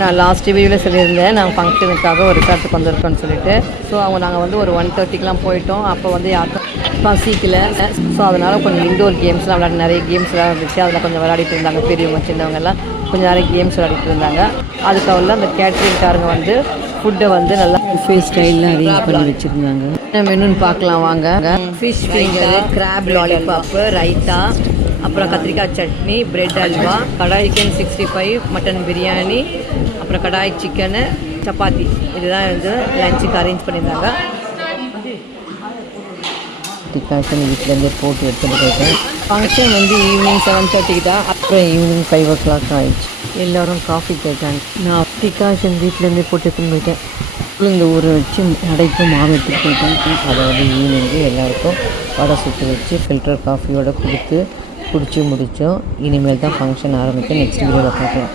நான் லாஸ்ட் வீடியோவில் சொல்லியிருந்தேன் நாங்கள் ஃபங்க்ஷனுக்காக ஒரு ரிசார்ட்டுக்கு வந்திருக்கோன்னு சொல்லிட்டு. ஸோ நாங்கள் வந்து ஒரு 1:30க்கெலாம் போயிட்டோம். அப்போ வந்து யாருக்கும் பசிக்கல. ஸோ அதனால் கொஞ்சம் இன்டோர் கேம்ஸ்லாம் நிறைய கேம்ஸ்லாம் இருந்துச்சு. அதில் கொஞ்சம் விளையாடிட்டு இருந்தாங்க. பெரியவங்க சின்னவங்கெல்லாம் கொஞ்சம் நிறைய கேம்ஸ் விளையாடிட்டு இருந்தாங்க. அதுக்காக அந்த கேட்ரிங்காரங்க வந்து ஃபுட்டை வந்து நல்லா புஃபே ஸ்டைலில் அரேஞ்ச் பண்ணி வச்சுருந்தாங்க. மெனுன்னு பார்க்கலாம் வாங்க. Fish finger, crab lollipop, raita, அப்புறம் கத்திரிக்காய் chutney, bread halwa, kadai chicken 65, mutton biryani, அப்புறம் கடாய் சிக்கனு, சப்பாத்தி. இதுதான் வந்து லஞ்சுக்கு அரேஞ்ச் பண்ணியிருந்தாங்க. டிகாஷன் வீட்டிலேருந்தே போட்டு எடுத்துகிட்டு போயிட்டேன். ஃபங்க்ஷன் வந்து ஈவினிங் 7:30 தான். அப்புறம் ஈவினிங் 5 o'clock ஆயிடுச்சு. எல்லோரும் காஃபி கேட்டாங்க. நான் டிகாஷன் வீட்டிலேருந்தே போட்டு எடுத்துன்னு போயிட்டேன். இந்த ஊரை வச்சு நடைக்கும் மாவு எடுத்துகிட்டு போயிட்டேன். அதை வந்து ஈவினிங்கு எல்லாருக்கும் வடை சுட்டு வச்சு ஃபில்டர் காஃபியோடு கொடுத்து குடிச்சு முடித்தோம். இனிமேல் தான் ஃபங்க்ஷன் ஆரம்பிக்கும். நெக்ஸ்ட் வீடியோவில் பார்க்கலாம்.